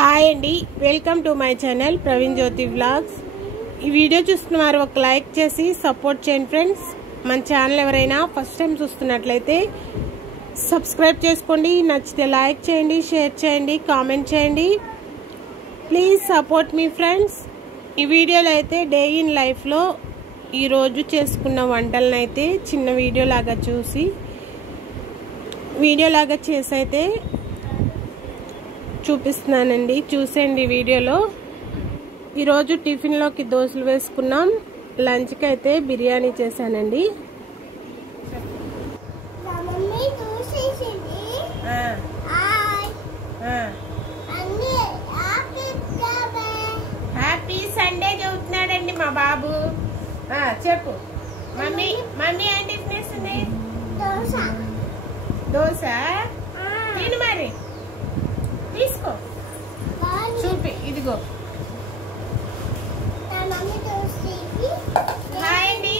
Hi అండి, welcome to my channel Praveen Jyothi vlogs. ఈ video చూస్తున్నారు, ఒక లైక్ చేసి సపోర్ట్ చేయండి ఫ్రెండ్స్. మన ఛానల్ ఎవరైనా ఫస్ట్ టైం చూస్తున్నట్లయితే సబ్స్క్రైబ్ చేసుకోండి. నచ్చితే లైక్ చేయండి, షేర్ చేయండి, కామెంట్ చేయండి. Please support me friends. ఈ వీడియోలో అయితే డే ఇన్ లైఫ్లో ఈరోజు చేసుకున్న వంటలను అయితే చిన్న వీడియోలాగా చేసి అయితే చూపిస్తున్నానండి. చూసేయండి వీడియోలో. ఈరోజు టిఫిన్లోకి దోశలు వేసుకున్నాం. లంచ్కి అయితే బిర్యానీ చేశానండి. హ్యాపీ సండే చదువుతున్నాడండి మా బాబు. చెప్పు మమ్మీ. మమ్మీ ఏం టిఫిన్ వేస్తుంది? దోశ. తిను మరి, తీసుకో. చూపి, ఇదిగో. హాయ్ అండి,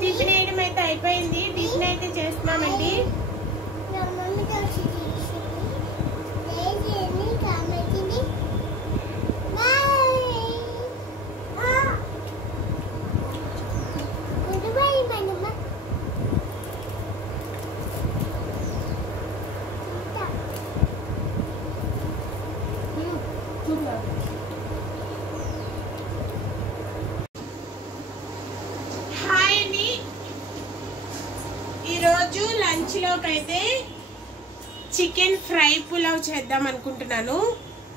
టిఫిన్ వేయడం అయితే అయిపోయింది. టిఫిన్ అయితే చేస్తున్నామండి. హాయ్ అండి, ఈరోజు లంచ్ లోకి అయితే చికెన్ ఫ్రై పులావ్ చేద్దాం అనుకుంటున్నాను.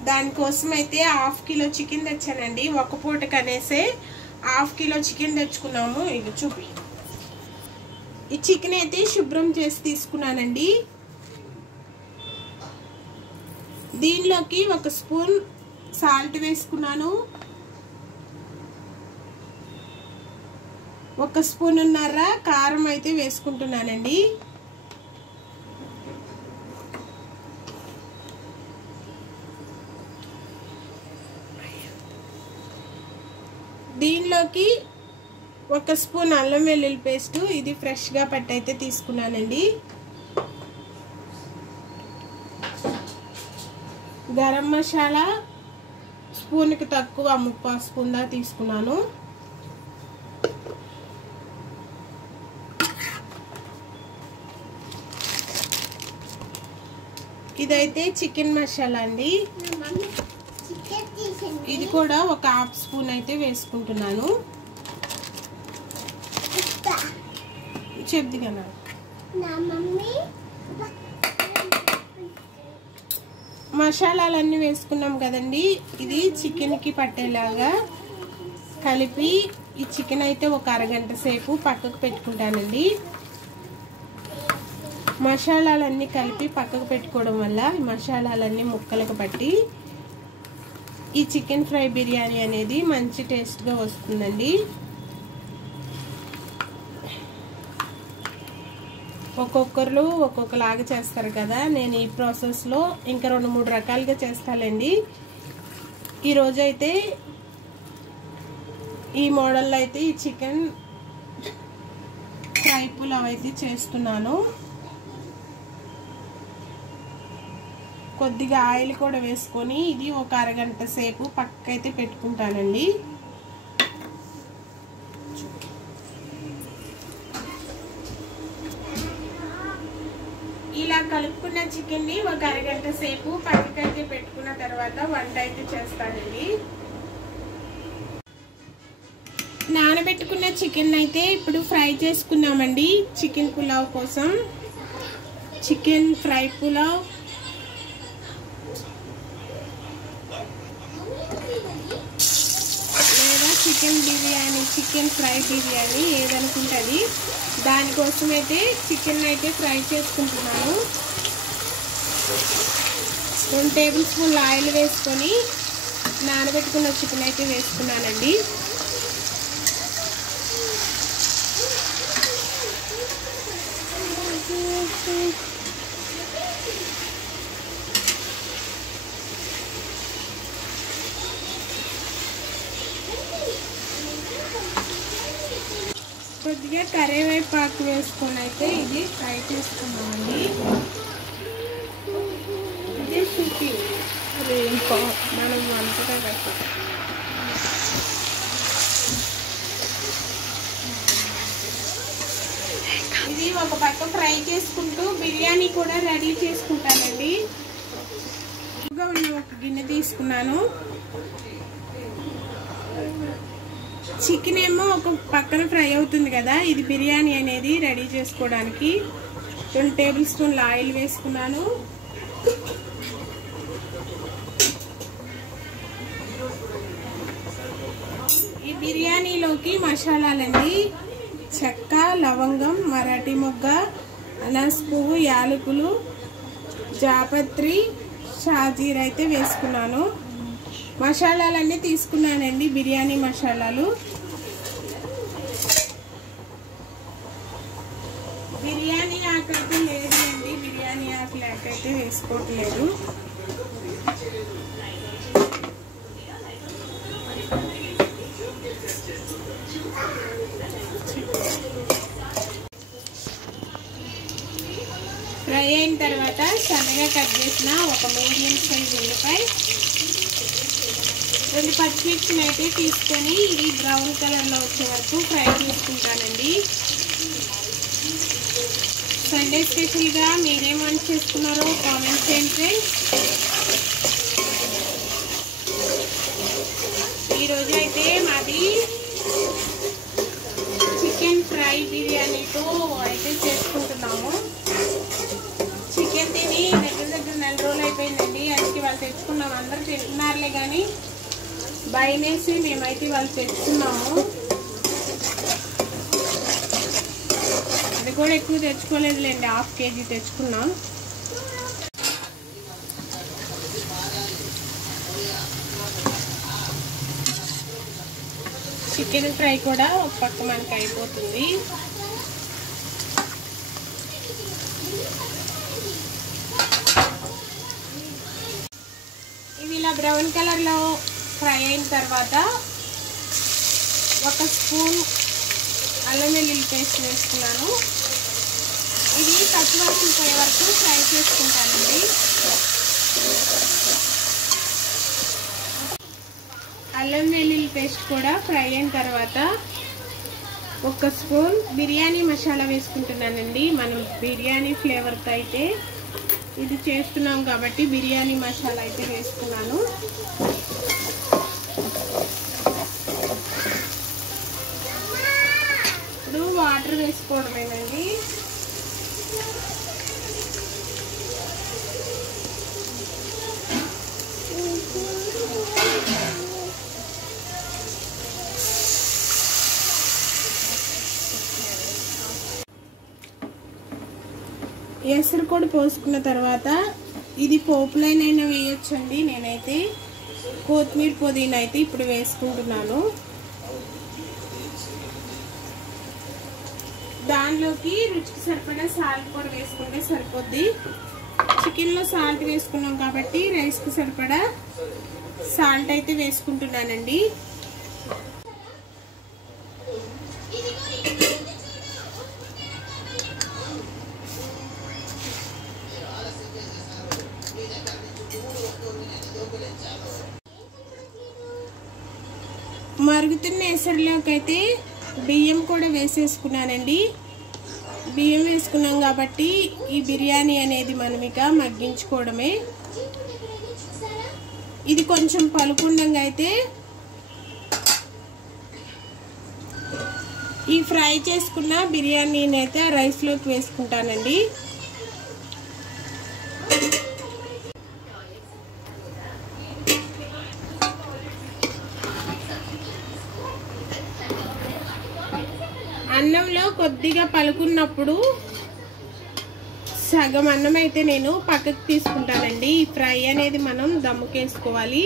దానికోసం అయితే 1/2 కిలో చికెన్ తెచ్చానండి. ఒక పూటకి అనేసి 1/2 కిలో చికెన్ తెచ్చుకున్నాము. ఇది చూపి. ఈ చికెన్ అయితే శుభ్రం చేసి తీసుకున్నానండి. దీనిలోకి 1 స్పూన్ సాల్ట్ వేసుకున్నాను. 1 స్పూన్నర కారం అయితే వేసుకుంటున్నానండి. దీనిలోకి 1 స్పూన్ అల్లం వెల్లుల్లి పేస్ట్. ఇది ఫ్రెష్గా పట్టి అయితే తీసుకున్నానండి. గరం మసాలా స్పూన్కి తక్కువ 3/4 స్పూన్ దా తీసుకున్నాను. ఇదైతే చికెన్ మసాలా అండి. ఇది కూడా ఒక 1/2 స్పూన్ అయితే వేసుకుంటున్నాను. చెప్ది కదా. మసాలాలన్నీ వేసుకున్నాం కదండి. ఇది చికెన్కి పట్టేలాగా కలిపి ఈ చికెన్ అయితే ఒక అరగంట సేపు పక్కకు పెట్టుకుంటానండి. మసాలాలన్నీ కలిపి పక్కకు పెట్టుకోవడం వల్ల ఈ మసాలాలన్నీ ముక్కలకు పట్టి ఈ చికెన్ ఫ్రై బిర్యానీ అనేది మంచి టేస్ట్గా వస్తుందండి. ఒక్కొక్కరు ఒక్కొక్కలాగా చేస్తారు కదా. నేను ఈ ప్రాసెస్లో ఇంకా 2-3 రకాలుగా చేస్తానండి. ఈరోజు అయితే ఈ మోడల్లో అయితే ఈ చికెన్ ఫ్రై పులావ్ అయితే చేస్తున్నాను. కొద్దిగా ఆయిల్ కూడా వేసుకొని ఇది ఒక అరగంట సేపు పక్కైతే పెట్టుకుంటానండి. ఇలా కలుపుకున్న చికెన్ని ఒక అరగంట సేపు పక్కకైతే పెట్టుకున్న తర్వాత వంట అయితే చేస్తానండి. నానబెట్టుకున్న చికెన్ అయితే ఇప్పుడు ఫ్రై చేసుకున్నామండి. చికెన్ పులావ్ కోసం చికెన్ ఫ్రై పులావ్ లేదా chicken biryani, chicken fry biryani ఏదనుకుంటుంది. దానికోసం అయితే చికెన్ అయితే ఫ్రై చేసుకుంటున్నాను. 2 టేబుల్ స్పూన్ల ఆయిల్ వేసుకొని నానబెట్టుకున్న చికెన్ అయితే వేసుకున్నానండి. కొద్దిగా కరివేపాకు వేసుకొని అయితే ఇది ఫ్రై చేసుకున్నామండి. ఇది చికెన్ మనం వంటగా కదా. ఇది ఒక పక్క ఫ్రై చేసుకుంటూ బిర్యానీ కూడా రెడీ చేసుకుంటానండి. ఉన్న ఒక గిన్నె తీసుకున్నాను. చికెన్ ఏమో ఒక పక్కన ఫ్రై అవుతుంది కదా, ఇది బిర్యానీ అనేది రెడీ చేసుకోవడానికి 2 టేబుల్ స్పూన్ల ఆయిల్ వేసుకున్నాను. ఈ బిర్యానీలోకి మసాలాలండి: చెక్క, లవంగం, మరాఠీ మొగ్గ, అనాస్ పువ్వు, యాలకులు, జాపత్రి, షాజీరా అయితే వేసుకున్నాను. మసాలాలన్నీ తీసుకున్నానండి, బిర్యానీ మసాలాలు. బిర్యానీ ఆకైతే లేదండి, బిర్యానీ ఆకులు అయితే వేసుకోవట్లేదు. ఫ్రై అయిన తర్వాత సన్నగా కట్ చేసిన ఒక మీడియం సైజ్ ఉల్లిపాయ, 2 పచ్చిమిర్చిని అయితే తీసుకొని ఇది బ్రౌన్ కలర్లో వచ్చే వరకు ఫ్రై చేసుకుంటానండి. సండే స్పెషల్గా మీరేం వంట చేసుకున్నారో కామెంట్ చేయండి ఫ్రెండ్స్. ఈరోజు అయితే మాది చికెన్ ఫ్రై బిర్యానీతో అయితే చేసుకుంటున్నాము. చికెన్ తిని దగ్గర 4 రోజులు అయిపోయిందండి. అందుకే వాళ్ళు తెచ్చుకున్నాము. అందరూ తింటున్నారులే కానీ భయమేసి మేమైతే వాళ్ళు తెచ్చుకున్నాము. అది కూడా ఎక్కువ తెచ్చుకోలేదులేండి, 1/2 కేజీ తెచ్చుకున్నాం. చికెన్ ఫ్రై కూడా ఒక పక్క మనకి అయిపోతుంది. ఇవి ఇలా బ్రౌన్ కలర్లో ఫ్రై అయిన తర్వాత 1 స్పూన్ అల్లం వెల్లుల్లి పేస్ట్ వేసుకున్నాను. ఇది పచ్చివాసన పోయే వరకు ఫ్రై చేసుకుంటానండి. అల్లం వెల్లుల్లి పేస్ట్ కూడా ఫ్రై అయిన తర్వాత 1 స్పూన్ బిర్యానీ మసాలా వేసుకుంటున్నానండి. మనం బిర్యానీ ఫ్లేవర్తో అయితే ఇది చేస్తున్నాం కాబట్టి బిర్యానీ మసాలా అయితే వేసుకున్నాను. ఇప్పుడు వాటర్ వేసుకోవడమేనండి. ఎసరు కూడా పోసుకున్న తర్వాత ఇది పోపులైనా వేయొచ్చండి. నేనైతే కొత్తిమీర పుదీనా అయితే ఇప్పుడు వేసుకుంటున్నాను. దానిలోకి రుచికి సరిపడా సాల్ట్ కూడా వేసుకుంటే సరిపోద్ది. చికెన్లో సాల్ట్ వేసుకున్నాం కాబట్టి రైస్కి సరిపడా సాల్ట్ అయితే వేసుకుంటున్నానండి. మరుగుతున్న ఎసరులోకి అయితే బియ్యం కూడా వేసేసుకున్నానండి. బియ్యం వేసుకున్నాం కాబట్టి ఈ బిర్యానీ అనేది మనం ఇక మగ్గించుకోవడమే. ఇది కొంచెం పలుకుండంగా అయితే ఈ ఫ్రై చేసుకున్న బిర్యానీని అయితే రైస్లోకి వేసుకుంటానండి. అన్నంలో కొద్దిగా పలుకున్నప్పుడు సగం అన్నం అయితే నేను పక్కకు తీసుకుంటానండి. ఈ ఫ్రై అనేది మనం దమ్ముకేసుకోవాలి.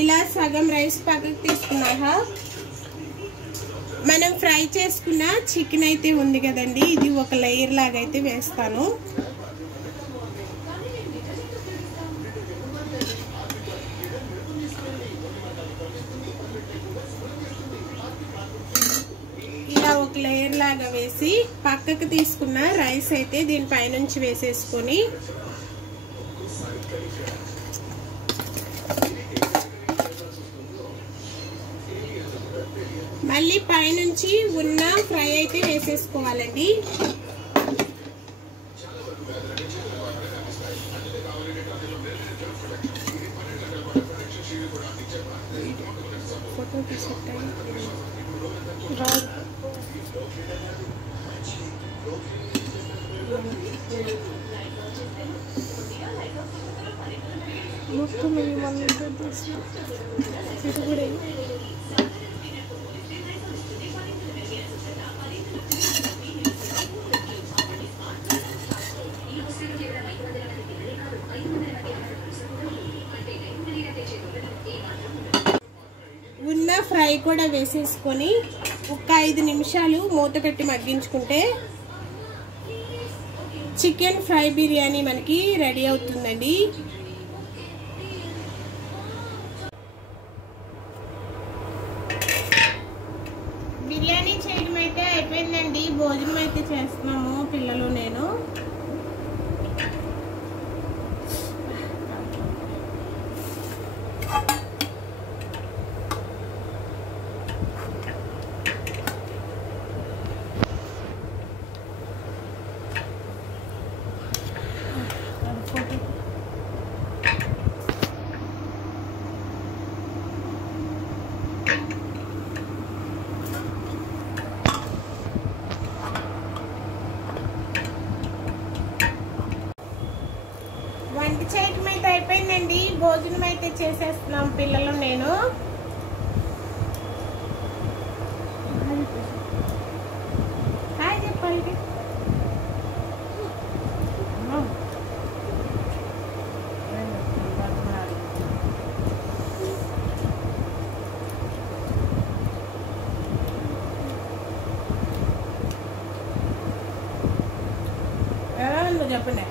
ఇలా సగం రైస్ పక్కకు తీసుకున్నాక మనం ఫ్రై చేసుకున్న చికెన్ అయితే ఉంది కదండి, ఇది ఒక లేయర్ లాగా అయితే వేస్తాను. ఇలా ఒక లేయర్ లాగా వేసి పక్కకు తీసుకున్న రైస్ అయితే దీనిపై నుంచి వేసేసుకొని మళ్ళీ పైనుంచి ఉన్న ఫ్రై అయితే వేసేసుకోవాలండి. ఫోటో తీసుకుంటాను మొత్తం ఉన్న ఫ్రై కూడా వేసేసుకొని ఒక 5 నిమిషాలు మూత పెట్టి మగ్గించుకుంటే చికెన్ ఫ్రై బిర్యానీ మనకి రెడీ అవుతుందండి. బిర్యానీ చేయడం అయితే అయిపోయిందండి. భోజనం అయితే చేస్తున్నాము పిల్లలు నేను. వంట చేయటం అయితే అయిపోయిందండి. భోజనం అయితే చేసేస్తున్నాం పిల్లలు నేను. హాయ్ చెప్పండి. ఎలా ఉందో చెప్పండి.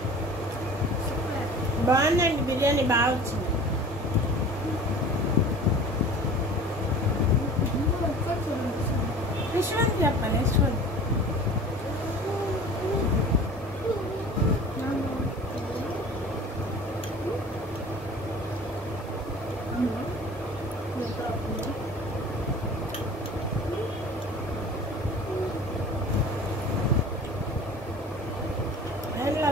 బాగుందండి, బిర్యానీ బాగా వచ్చింది. యశ్వంత్ చెప్పండి. యశ్వంత్ ఎలా